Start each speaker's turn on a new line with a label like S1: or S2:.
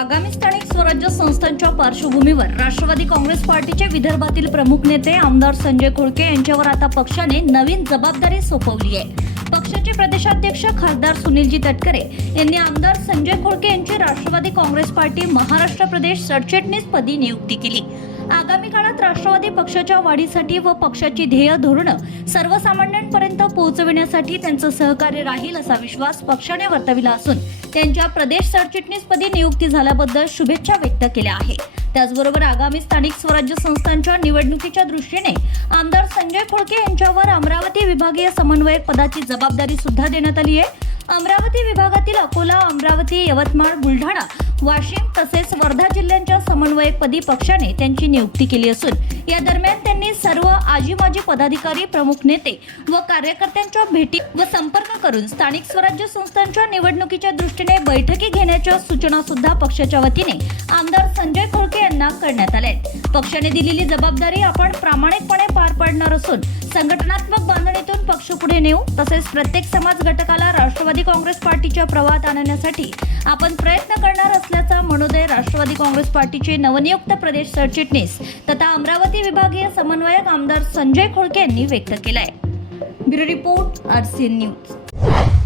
S1: आगामी स्थानिक स्वराज्य संस्थांच्या पार्श्वभूमीवर राष्ट्रवादी काँग्रेस पार्टीचे विदर्भातील प्रमुख नेते आमदार संजय खोळके यांच्यावर आता पक्षाने नवीन जबाबदारी सोपवली आहे. पक्षाचे प्रदेशाध्यक्ष खासदार सुनीलजी तटकरे यांनी आमदार संजय खोळके यांची राष्ट्रवादी काँग्रेस पार्टी महाराष्ट्र प्रदेश सरचिटणीसपदी नियुक्ती केली. आगामी काळात राष्ट्रवादी पक्षाच्या वाढीसाठी व पक्षाची ध्येय धोरणं सर्वसामान्यांपर्यंत पोहोचविण्यासाठी त्यांचं सहकार्य राहील असा विश्वास पक्षाने वर्तविला असून त्यांच्या प्रदेश सरचिटणीसपदी नियुक्ती झाल्याबद्दल शुभेच्छा व्यक्त केल्या आहे त्याचबरोबर आगामी स्थानिक स्वराज्य संस्थांच्या निवडणुकीच्या दृष्टीने आमदार संजय खोडके यांच्यावर अमरावती विभागीय समन्वयक पदाची जबाबदारी सुद्धा देण्यात आली आहे. अमरावती विभागातील अकोला अमरावती यवतमाळ बुलढाणा वाशिम तसेच वर्धा जिल्ह्यांच्या समन्वयकपदी पक्षाने त्यांची नियुक्ती केली असून या दरम्यान त्यांनी सर्व आजी माजी पदाधिकारी प्रमुख नेते व कार्यकर्त्यांच्या भेटी व संपर्क करून स्थानिक स्वराज्य संस्थांच्या निवडणुकीच्या दृष्टीने बैठकी घेण्याच्या सूचना सुद्धा पक्षाच्या वतीने आमदार संजय खोळके यांना करण्यात आल्या पक्षाने दिलेली जबाबदारी आपण प्रामाणिकपणे पार पाडणार असून संघटनात्मक आपण पक्ष पुढे नेऊ तसेच प्रत्येक समाज घटकाला राष्ट्रवादी काँग्रेस पार्टीच्या प्रवाहात आणण्यासाठी आपण प्रयत्न करणार असल्याचा मनोदय राष्ट्रवादी काँग्रेस पार्टीचे नवनियुक्त प्रदेश सरचिटणीस तथा अमरावती विभागीय समन्वयक आमदार संजय खोळके यांनी व्यक्त केलाय. Bureau report RCN news.